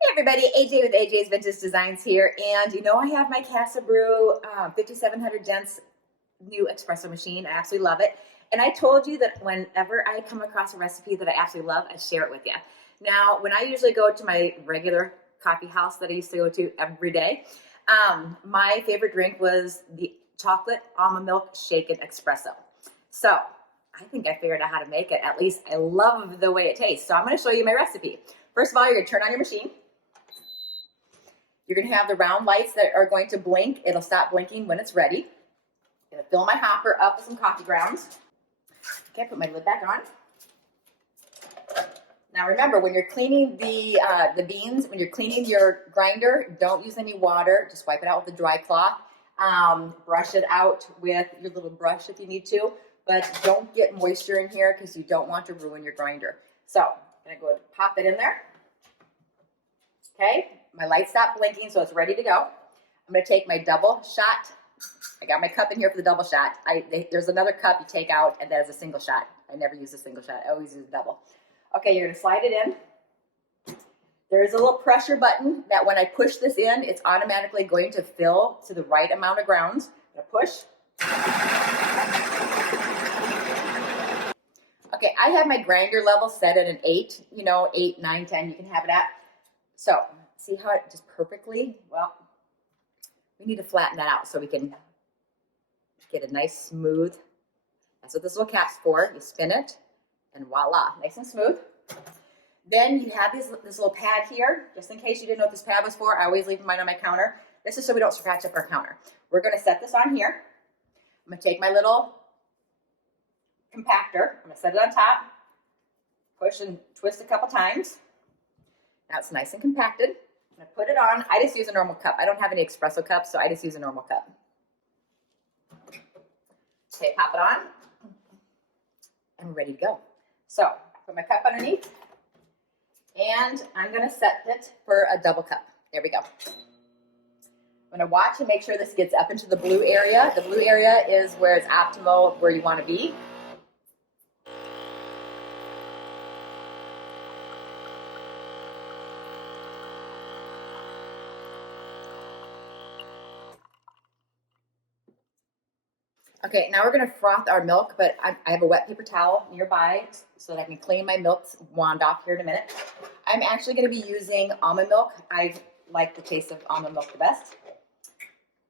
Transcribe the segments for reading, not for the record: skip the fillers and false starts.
Hey everybody, AJ with AJ's Vintage Designs here, and you know I have my Casabrew 5700 Gense new espresso machine. I absolutely love it, and I told you that whenever I come across a recipe that I absolutely love, I share it with you. Now, when I usually go to my regular coffee house that I used to go to every day, my favorite drink was the chocolate almond milk shaken espresso. So I think I figured out how to make it. At least I love the way it tastes. So I'm going to show you my recipe. First of all, you're going to turn on your machine. You're going to have the round lights that are going to blink. It'll stop blinking when it's ready. I'm going to fill my hopper up with some coffee grounds. Okay, put my lid back on. Now remember, when you're cleaning the beans, when you're cleaning your grinder, don't use any water. Just wipe it out with a dry cloth. Brush it out with your little brush if you need to, but don't get moisture in here because you don't want to ruin your grinder. So I'm going to go ahead and pop it in there. Okay. My light stopped blinking, so it's ready to go. I'm going to take my double shot. I got my cup in here for the double shot. There's another cup you take out, and that is a single shot. I never use a single shot. I always use a double. Okay, you're going to slide it in. There's a little pressure button that when I push this in, it's automatically going to fill to the right amount of grounds. I'm going to push. Okay, I have my grinder level set at an 8. 8, 9, 10, you can have it at. So see how it just perfectly, well, we need to flatten that out so we can get a nice smooth, that's what this little cap's for. You spin it and voila, nice and smooth. Then you have this little pad here, just in case you didn't know what this pad was for. I always leave mine on my counter. This is so we don't scratch up our counter. We're gonna set this on here. I'm gonna take my little compactor, I'm gonna set it on top, push and twist a couple times. Now it's nice and compacted. I'm going to put it on. I just use a normal cup. I don't have any espresso cups, so I just use a normal cup. Okay, pop it on. And we're ready to go. So, put my cup underneath. And I'm going to set it for a double cup. There we go. I'm going to watch and make sure this gets up into the blue area. The blue area is where it's optimal, where you want to be. Okay, now we're going to froth our milk, but I have a wet paper towel nearby so that I can clean my milk wand off here in a minute. I'm actually going to be using almond milk. I like the taste of almond milk the best.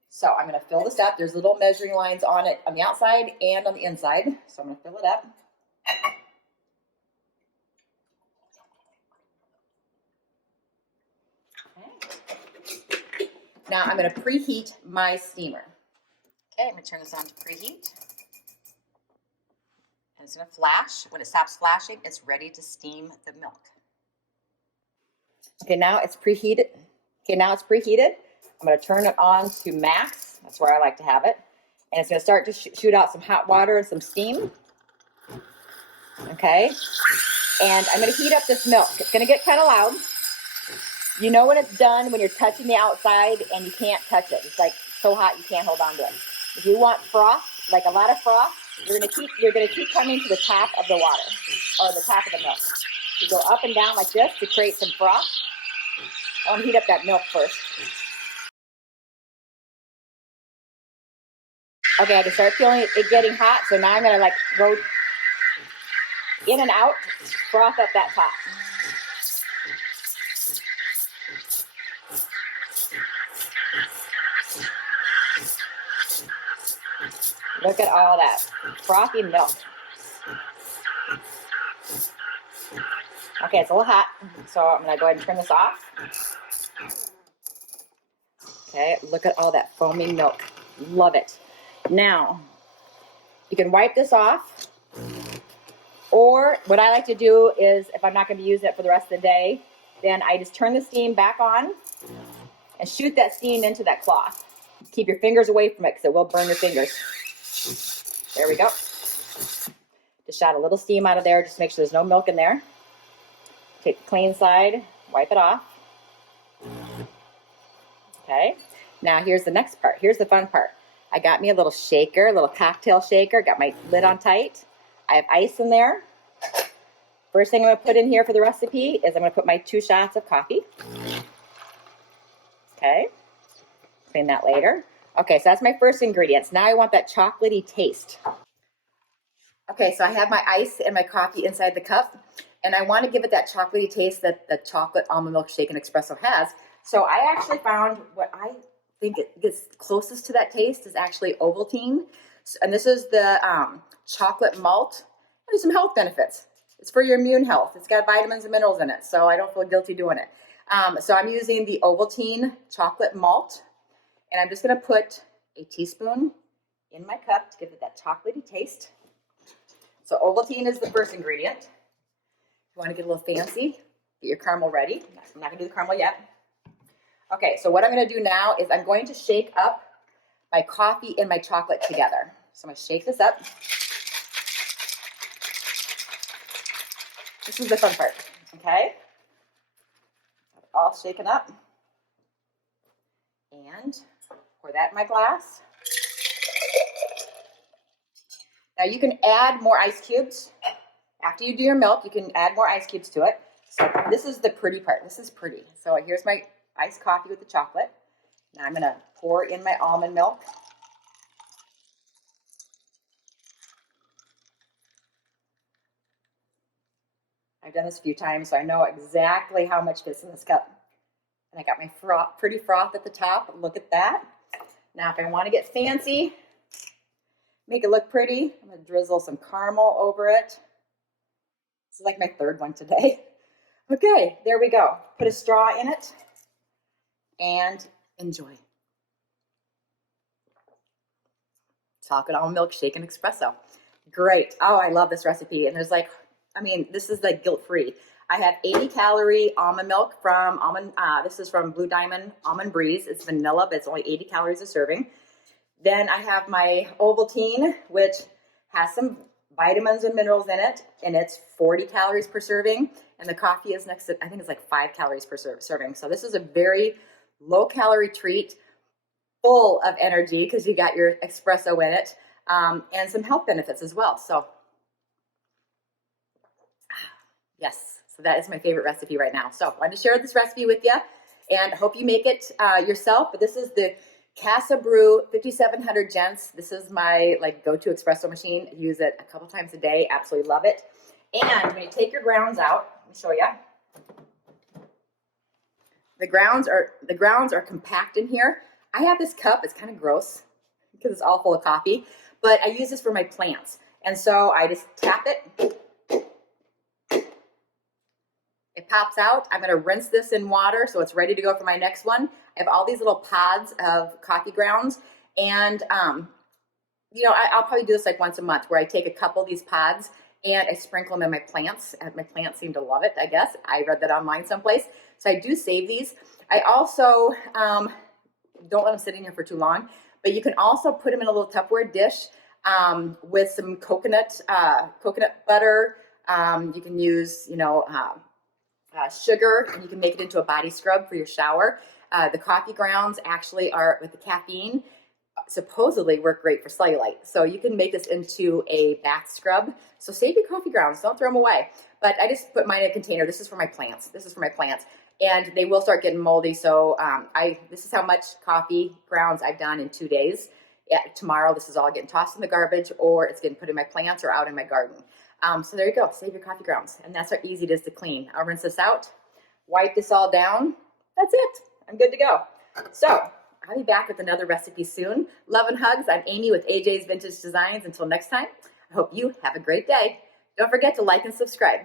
So I'm going to fill this up. There's little measuring lines on it on the outside and on the inside. So I'm going to fill it up. Okay. Now I'm going to preheat my steamer. Okay, I'm going to turn this on to preheat. And it's going to flash. When it stops flashing, it's ready to steam the milk. Okay, now it's preheated. I'm going to turn it on to max. That's where I like to have it. And it's going to start to shoot out some hot water and some steam. Okay. And I'm going to heat up this milk. It's going to get kind of loud. You know when it's done, when you're touching the outside and you can't touch it. It's like so hot you can't hold on to it. If you want froth, like a lot of froth, you're gonna keep coming to the top of the water or the top of the milk. You go up and down like this to create some froth. I want to heat up that milk first. Okay, I can start feeling it getting hot, so now I'm gonna like go in and out, froth up that top. Look at all that frothy milk. Okay, it's a little hot, so I'm going to go ahead and turn this off. Okay, look at all that foamy milk. Love it. Now, you can wipe this off, or what I like to do is, if I'm not going to be using it for the rest of the day, then I just turn the steam back on and shoot that steam into that cloth. Keep your fingers away from it because it will burn your fingers. There we go. Just shot a little steam out of there. Just make sure there's no milk in there. Take the clean side, wipe it off. Okay. Now here's the next part. Here's the fun part. I got me a little shaker, a little cocktail shaker. Got my lid on tight. I have ice in there. First thing I'm going to put in here for the recipe is I'm going to put my 2 shots of coffee. Okay, clean that later. Okay, so that's my first ingredients. Now I want that chocolatey taste. Okay, so I have my ice and my coffee inside the cup, and I want to give it that chocolatey taste that the chocolate almond milk shaken espresso has. So I actually found what I think it gets closest to that taste is actually Ovaltine. And this is the chocolate malt. There's some health benefits. It's for your immune health. It's got vitamins and minerals in it, so I don't feel guilty doing it. So I'm using the Ovaltine chocolate malt, and I'm just going to put a teaspoon in my cup to give it that chocolatey taste. So Ovaltine is the first ingredient. If you want to get a little fancy, get your caramel ready. I'm not going to do the caramel yet. Okay, so what I'm going to do now is I'm going to shake up my coffee and my chocolate together. So I'm going to shake this up. This is the fun part, okay? All shaken up. And pour that in my glass. Now you can add more ice cubes. After you do your milk, you can add more ice cubes to it. So this is the pretty part. This is pretty. So here's my iced coffee with the chocolate. Now I'm going to pour in my almond milk. I've done this a few times, so I know exactly how much fits in this cup. And I got my pretty froth at the top. Look at that. Now, if I want to get fancy, make it look pretty, I'm going to drizzle some caramel over it. This is like my third one today. Okay, there we go. Put a straw in it and enjoy. Chocolate almond milk shaken espresso. Great. Oh, I love this recipe. And there's this is like guilt-free. I have 80-calorie almond milk from this is from Blue Diamond Almond Breeze. It's vanilla, but it's only 80 calories a serving. Then I have my Ovaltine, which has some vitamins and minerals in it, and it's 40 calories per serving. And the coffee is next to, I think it's like 5 calories per serving. So this is a very low-calorie treat, full of energy because you got your espresso in it, and some health benefits as well. So yes, so that is my favorite recipe right now. So I wanted to share this recipe with you, and hope you make it yourself. But this is the Casabrews 5700 Gense. This is my go-to espresso machine. I use it a couple times a day. Absolutely love it. And when you take your grounds out, let me show you. The grounds are compact in here. I have this cup. It's kind of gross because it's all full of coffee, but I use this for my plants. And so I just tap it. It pops out. I'm going to rinse this in water so it's ready to go for my next one. I have all these little pods of coffee grounds, and I'll probably do this like once a month where I take a couple of these pods and I sprinkle them in my plants. And my plants seem to love it, I guess. I read that online someplace. So I do save these. I also don't let them sit in here for too long, but you can also put them in a little Tupperware dish with some coconut butter. You can use, sugar, and you can make it into a body scrub for your shower. The coffee grounds actually are, with the caffeine, supposedly work great for cellulite. So you can make this into a bath scrub. So save your coffee grounds. Don't throw them away. But I just put mine in a container. This is for my plants. And they will start getting moldy. So this is how much coffee grounds I've done in 2 days. Tomorrow, this is all getting tossed in the garbage, or it's getting put in my plants or out in my garden. So there you go. Save your coffee grounds. And that's how easy it is to clean. I'll rinse this out, wipe this all down. That's it. I'm good to go. So I'll be back with another recipe soon. Love and hugs. I'm Amy with AJ's Vintage Designs. Until next time, I hope you have a great day. Don't forget to like and subscribe.